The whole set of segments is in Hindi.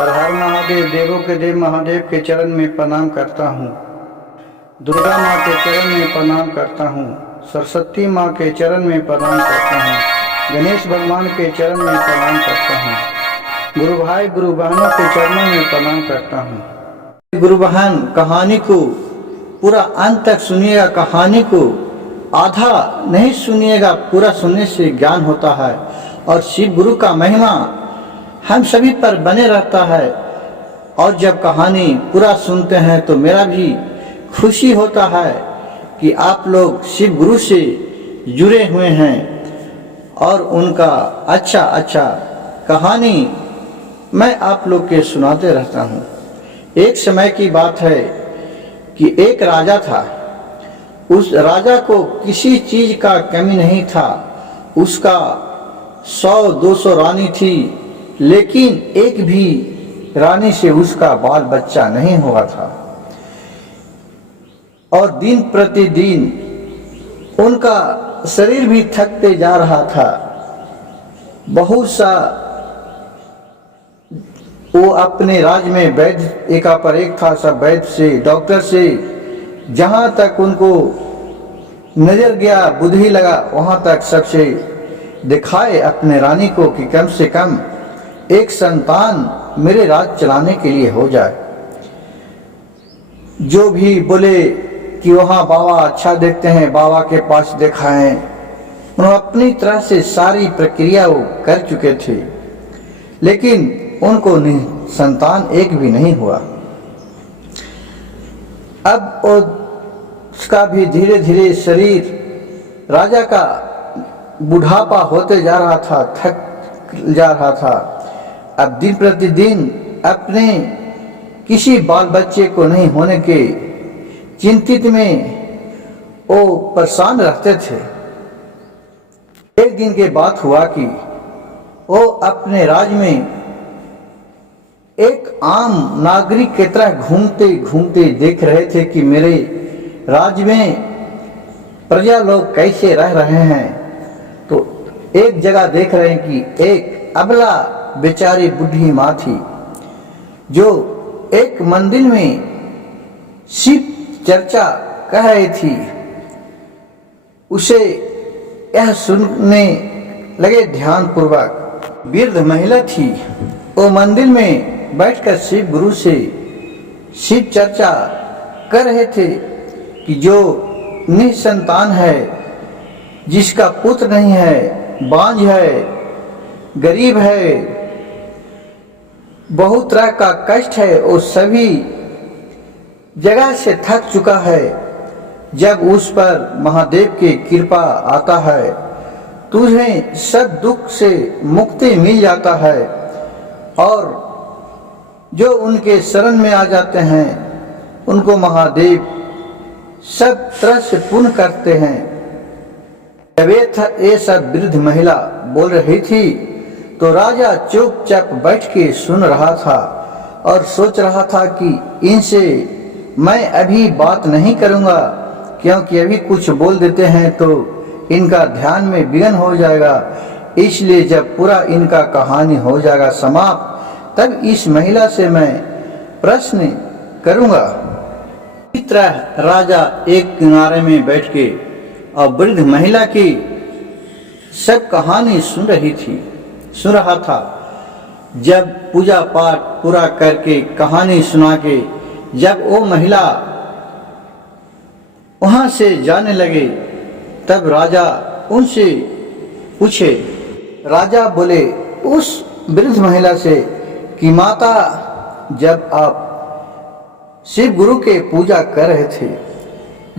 हर हर महादेव, देवों के देव महादेव के चरण में प्रणाम करता हूँ। दुर्गा माँ के चरण में प्रणाम करता हूँ। सरस्वती माँ के चरण में प्रणाम करता हूँ। गणेश भगवान के चरण में प्रणाम करता हूँ। गुरु भाई गुरु बहनों के चरणों में प्रणाम करता हूँ। गुरु बहन, कहानी को पूरा अंत तक सुनिएगा। कहानी को आधा नहीं सुनिएगा, पूरा सुनने से ज्ञान होता है और शिव गुरु का महिमा हम सभी पर बने रहता है। और जब कहानी पूरा सुनते हैं तो मेरा भी खुशी होता है कि आप लोग शिव गुरु से जुड़े हुए हैं और उनका अच्छा कहानी मैं आप लोग के सुनाते रहता हूँ। एक समय की बात है कि एक राजा था। उस राजा को किसी चीज का कमी नहीं था। उसका 100-200 रानी थी, लेकिन एक भी रानी से उसका बाल बच्चा नहीं हुआ था। और दिन प्रतिदिन उनका शरीर भी थकते जा रहा था। बहुत सा वो अपने राज्य में वैद्य एका पर एक था। सब वैद्य से, डॉक्टर से, जहां तक उनको नजर गया, बुद्धि लगा, वहां तक सबसे दिखाए अपने रानी को कि कम से कम एक संतान मेरे राज चलाने के लिए हो जाए। जो भी बोले कि वहाँ बाबा अच्छा देखते हैं, बाबा के पास देखा है। उन्होंने अपनी तरह से सारी प्रक्रिया वो कर चुके थे, लेकिन उनको संतान एक भी नहीं हुआ। अब उसका भी धीरे धीरे शरीर, राजा का बुढ़ापा होते जा रहा था, थक जा रहा था। अब दिन प्रतिदिन अपने किसी बाल बच्चे को नहीं होने के चिंतित में वो परेशान रहते थे। एक दिन के बात हुआ कि वो अपने राज्य में एक आम नागरिक की तरह घूमते घूमते देख रहे थे कि मेरे राज्य में प्रजा लोग कैसे रह रहे हैं। तो एक जगह देख रहे हैं कि एक अबला बेचारी बुढ़ी माँ थी, जो एक मंदिर में शिव चर्चा कह रही थी। उसे यह सुनने लगे ध्यान पूर्वक। वृद्ध महिला थी। वो मंदिर में बैठकर शिव गुरु से शिव चर्चा कर रहे थे कि जो निसंतान है, जिसका पुत्र नहीं है, बांझ है, गरीब है, बहुत तरह का कष्ट है, वो सभी जगह से थक चुका है। जब उस पर महादेव की कृपा आता है, तुझे सब दुख से मुक्ति मिल जाता है। और जो उनके शरण में आ जाते हैं, उनको महादेव सब तरह से पूर्ण करते हैं। जब ये सब वृद्ध महिला बोल रही थी तो राजा चुपचाप बैठ के सुन रहा था और सोच रहा था कि इनसे मैं अभी बात नहीं करूंगा, क्योंकि अभी कुछ बोल देते हैं तो इनका ध्यान में विघ्न हो जाएगा। इसलिए जब पूरा इनका कहानी हो जाएगा समाप्त, तब इस महिला से मैं प्रश्न करूंगा। इस तरह राजा एक किनारे में बैठ के और वृद्ध महिला की सब कहानी सुन रहा था। जब पूजा पाठ पूरा करके, कहानी सुना के जब वो महिला वहां से जाने लगे, तब राजा उनसे पूछे। राजा बोले उस वृद्ध महिला से कि माता, जब आप शिव गुरु के पूजा कर रहे थे,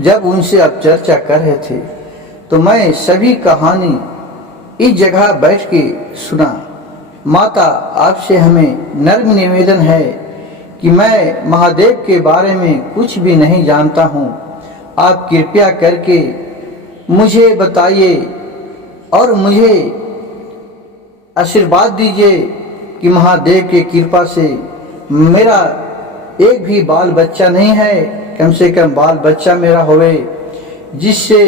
जब उनसे आप चर्चा कर रहे थे, तो मैं सभी कहानी इस जगह बैठ के सुना। माता, आपसे हमें नर्म निवेदन है कि मैं महादेव के बारे में कुछ भी नहीं जानता हूँ। आप कृपया करके मुझे बताइए और मुझे आशीर्वाद दीजिए कि महादेव की कृपा से मेरा एक भी बाल बच्चा नहीं है, कम से कम बाल बच्चा मेरा होवे, जिससे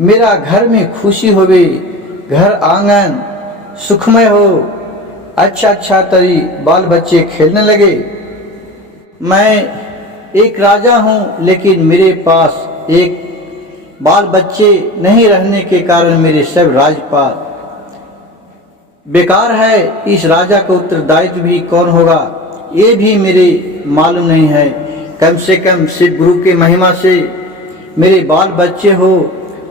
मेरा घर में खुशी होवे, घर आंगन सुखमय हो, अच्छा अच्छा तरी बाल बच्चे खेलने लगे। मैं एक राजा हूँ, लेकिन मेरे पास एक बाल बच्चे नहीं रहने के कारण मेरे सब राजपाट बेकार है। इस राजा का उत्तरदायित्व भी कौन होगा, ये भी मेरे मालूम नहीं है। कम से कम शिव गुरु के महिमा से मेरे बाल बच्चे हो,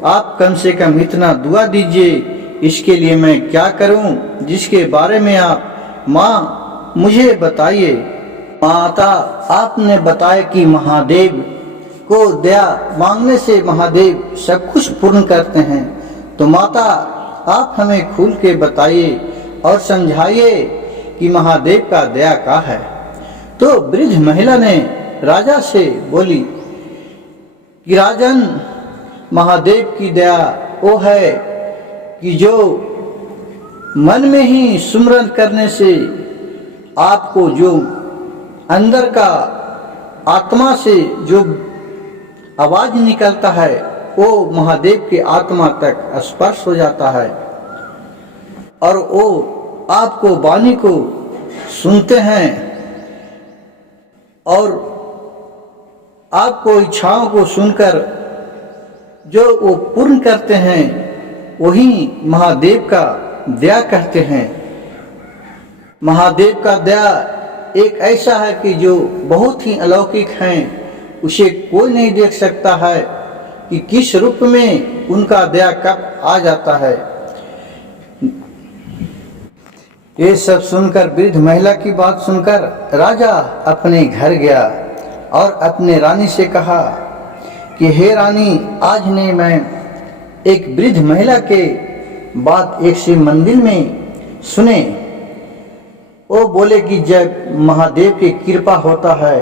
आप कम से कम इतना दुआ दीजिए। इसके लिए मैं क्या करूं, जिसके बारे में आप माँ मुझे बताइए। माता, आपने बताया कि महादेव को दया मांगने से महादेव सब कुछ पूर्ण करते हैं। तो माता, आप हमें खुल के बताइए और समझाइए कि महादेव का दया क्या है। तो वृद्ध महिला ने राजा से बोली कि राजन, महादेव की दया वो है कि जो मन में ही सुमरन करने से आपको जो अंदर का आत्मा से जो आवाज निकलता है वो महादेव के आत्मा तक स्पर्श हो जाता है और वो आपको वाणी को सुनते हैं और आपको इच्छाओं को सुनकर जो वो पूर्ण करते हैं, वही महादेव का दया कहते हैं। महादेव का दया एक ऐसा है कि जो बहुत ही अलौकिक है, उसे कोई नहीं देख सकता है कि किस रूप में उनका दया कब आ जाता है। ये सब सुनकर, वृद्ध महिला की बात सुनकर राजा अपने घर गया और अपने रानी से कहा कि हे रानी, आज ने मैं एक वृद्ध महिला के बात एक शिव मंदिर में सुने। वो बोले कि जब महादेव की कृपा होता है,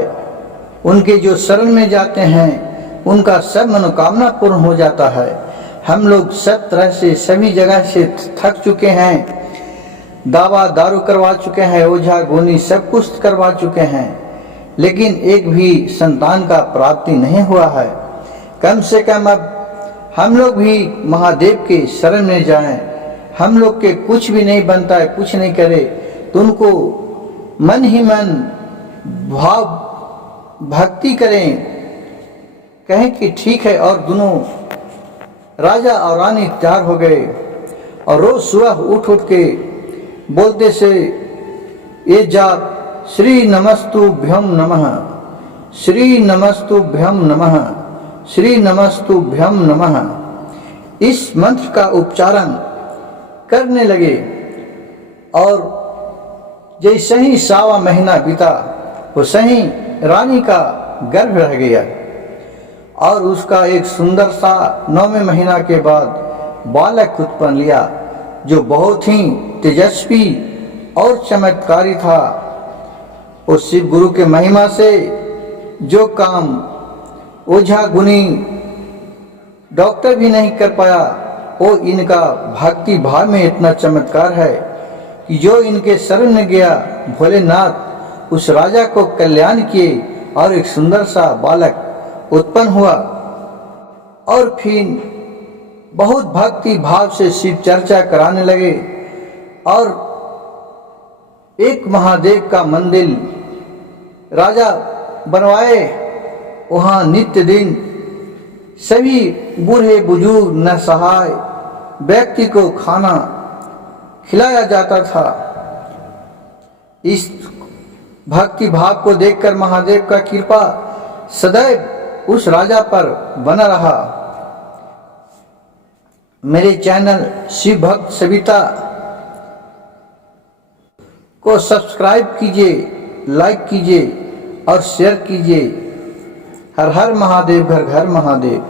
उनके जो शरण में जाते हैं उनका सब मनोकामना पूर्ण हो जाता है। हम लोग सब तरह से सभी जगह से थक चुके हैं, दावा दारू करवा चुके हैं, ओझा गुनी सब कुछ करवा चुके हैं, लेकिन एक भी संतान का प्राप्ति नहीं हुआ है। कम से कम अब हम लोग भी महादेव के शरण में जाएं। हम लोग के कुछ भी नहीं बनता है, कुछ नहीं करे तो उनको मन ही मन भाव भक्ति करें, कहें कि ठीक है। और दोनों राजा और रानी तैयार हो गए और रोज सुबह उठ के बोलते से ये जाप श्री नमस्तुभ्यम नमः, श्री नमस्तुभ्यम नमः, श्री नमस्तुभ्यम नमः, इस मंत्र का उच्चारण करने लगे। और जैसे ही 1.25 महीना बीता, वैसे ही रानी का गर्भ रह गया और उसका एक सुंदर सा 9वें महीना के बाद बालक उत्पन्न लिया, जो बहुत ही तेजस्वी और चमत्कारी था। उस शिव गुरु के महिमा से जो काम ओझा गुनी डॉक्टर भी नहीं कर पाया, वो इनका भक्ति भाव में इतना चमत्कार है कि जो इनके शरण में गया, भोलेनाथ उस राजा को कल्याण किए और एक सुंदर सा बालक उत्पन्न हुआ। और फिर बहुत भक्ति भाव से शिव चर्चा कराने लगे और एक महादेव का मंदिर राजा बनवाए। वहाँ नित्य दिन सभी बूढ़े बुजुर्ग निसहाय व्यक्ति को खाना खिलाया जाता था। इस भक्ति भाव को देखकर महादेव का कृपा सदैव उस राजा पर बना रहा। मेरे चैनल शिव भक्त सविता को सब्सक्राइब कीजिए, लाइक कीजिए और शेयर कीजिए। हर हर महादेव, घर घर महादेव।